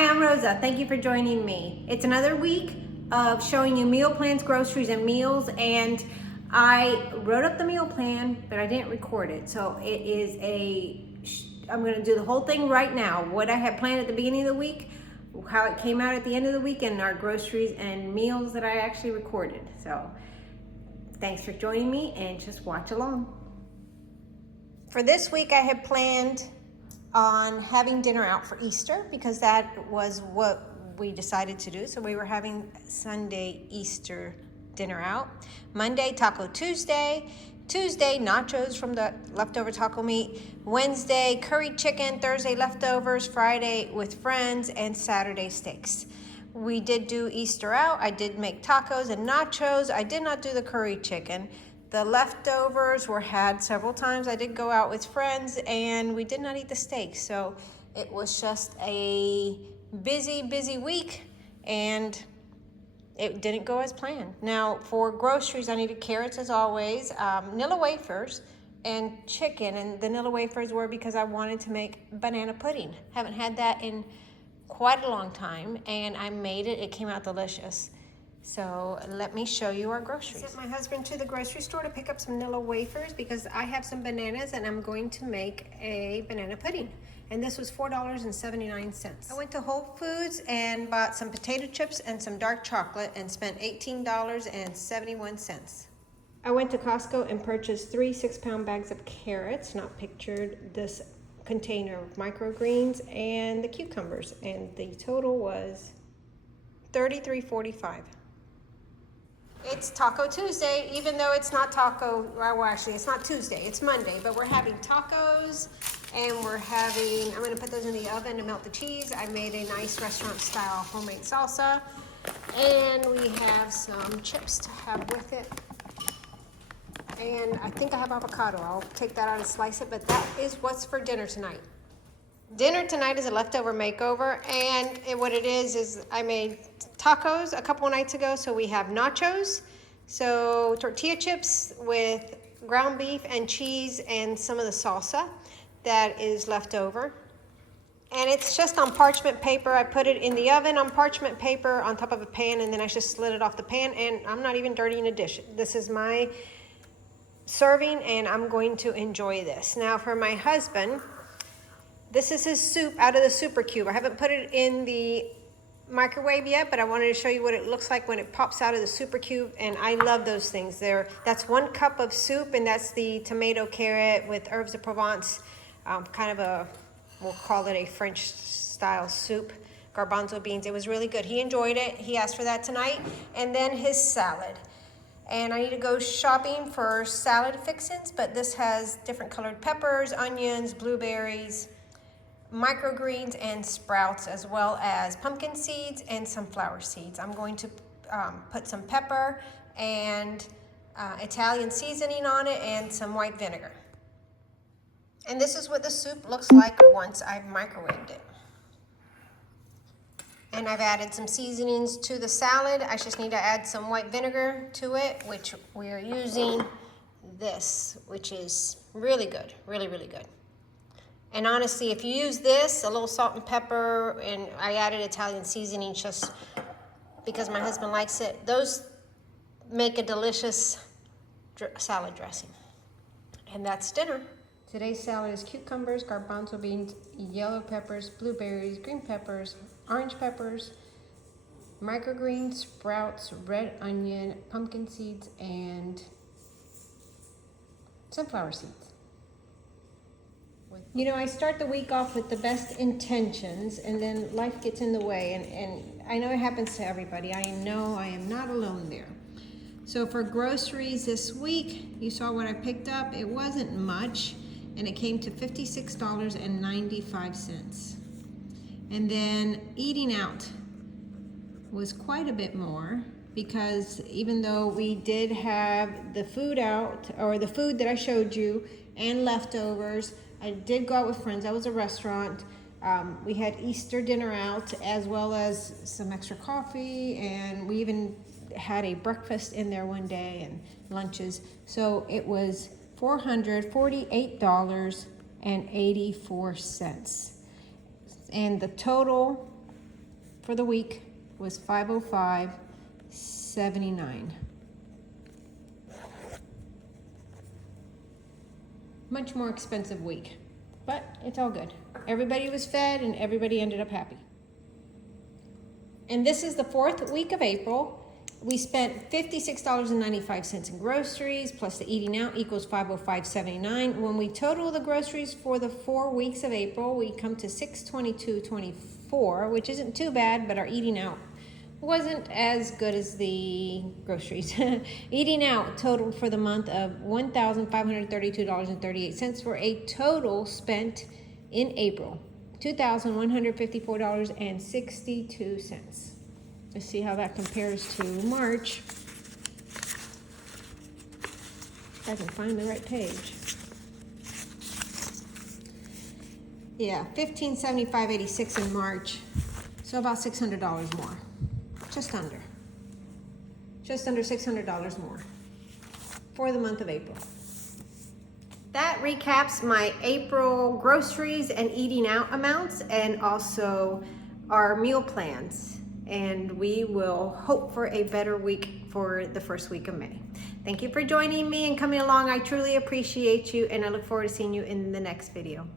Hi, I'm Rosa. Thank you for joining me. It's another week of showing you meal plans, groceries, and meals, and I wrote up the meal plan, but I didn't record it. So it is I'm gonna do the whole thing right now. What I had planned at the beginning of the week, how it came out at the end of the week, and our groceries and meals that I actually recorded. So thanks for joining me, and just watch along. For this week, I had planned on having dinner out for Easter because that was what we decided to do. So we were having Sunday Easter dinner out. Monday, Taco Tuesday. Tuesday, nachos from the leftover taco meat. Wednesday, curry chicken. Thursday, leftovers. Friday, with friends. And Saturday, steaks. We did do Easter out. I did make tacos and nachos. I did not do the curry chicken. The leftovers were had several times. I did go out with friends and we did not eat the steak. So it was just a busy week and it didn't go as planned. Now for groceries, I needed carrots as always, Nilla wafers and chicken. And the Nilla wafers were because I wanted to make banana pudding. Haven't had that in quite a long time and I made it. It came out delicious. So let me show you our groceries. I sent my husband to the grocery store to pick up some Nilla wafers because I have some bananas and I'm going to make a banana pudding. And this was $4.79. I went to Whole Foods and bought some potato chips and some dark chocolate and spent $18.71. I went to Costco and purchased 3 6-pound bags of carrots, not pictured, this container of microgreens and the cucumbers. And the total was $33.45. It's Taco Tuesday, even though it's not taco, well actually it's not Tuesday, it's Monday, but we're having tacos and I'm gonna put those in the oven to melt the cheese. I made a nice restaurant style homemade salsa and we have some chips to have with it. And I think I have avocado. I'll take that out and slice it, but that is what's for dinner tonight. Dinner tonight is a leftover makeover, and what it is I made tacos a couple of nights ago, so we have nachos, so tortilla chips with ground beef and cheese and some of the salsa that is left over. And it's just on parchment paper. I put it in the oven on parchment paper on top of a pan, and then I just slid it off the pan, and I'm not even dirtying a dish. This is my serving, and I'm going to enjoy this. Now for my husband, this is his soup out of the Super Cube. I haven't put it in the microwave yet, but I wanted to show you what it looks like when it pops out of the Super Cube, and I love those things. That's 1 cup of soup, and that's the tomato carrot with herbs de Provence, kind of we'll call it a French style soup, garbanzo beans. It was really good. He enjoyed it. He asked for that tonight. And then his salad. And I need to go shopping for salad fixins, but this has different colored peppers, onions, blueberries, microgreens and sprouts, as well as pumpkin seeds and sunflower seeds. I'm going to put some pepper and Italian seasoning on it and some white vinegar. And this is what the soup looks like once I've microwaved it. And I've added some seasonings to the salad. I just need to add some white vinegar to it, which we are using this, which is really good, really good. And honestly, if you use this, a little salt and pepper, and I added Italian seasoning just because my husband likes it, those make a delicious salad dressing. And that's dinner. Today's salad is cucumbers, garbanzo beans, yellow peppers, blueberries, green peppers, orange peppers, microgreens, sprouts, red onion, pumpkin seeds, and sunflower seeds. You know, I start the week off with the best intentions and then life gets in the way, and I know it happens to everybody. I know I am not alone there. So for groceries this week, you saw what I picked up. It wasn't much and it came to $56.95. And then eating out was quite a bit more because even though we did have the food out, or the food that I showed you, and leftovers, I did go out with friends. That was a restaurant. We had Easter dinner out as well as some extra coffee, and we even had a breakfast in there one day and lunches. So it was $448.84. And the total for the week was $505.79. Much more expensive week, but it's all good. Everybody was fed and everybody ended up happy. And this is the 4th week of April. We spent $56.95 in groceries, plus the eating out equals $505.79. When we total the groceries for the 4 weeks of April, we come to $622.24, which isn't too bad, but our eating out wasn't as good as the groceries. Eating out totaled for the month of $1,532.38 for a total spent in April, $2,154.62. Let's see how that compares to March. If I can find the right page. Yeah, $1,575.86 in March, so about $600 more. Just under $600 more for the month of April. That recaps my April groceries and eating out amounts, and also our meal plans. And we will hope for a better week for the first week of May. Thank you for joining me and coming along. I truly appreciate you, and I look forward to seeing you in the next video.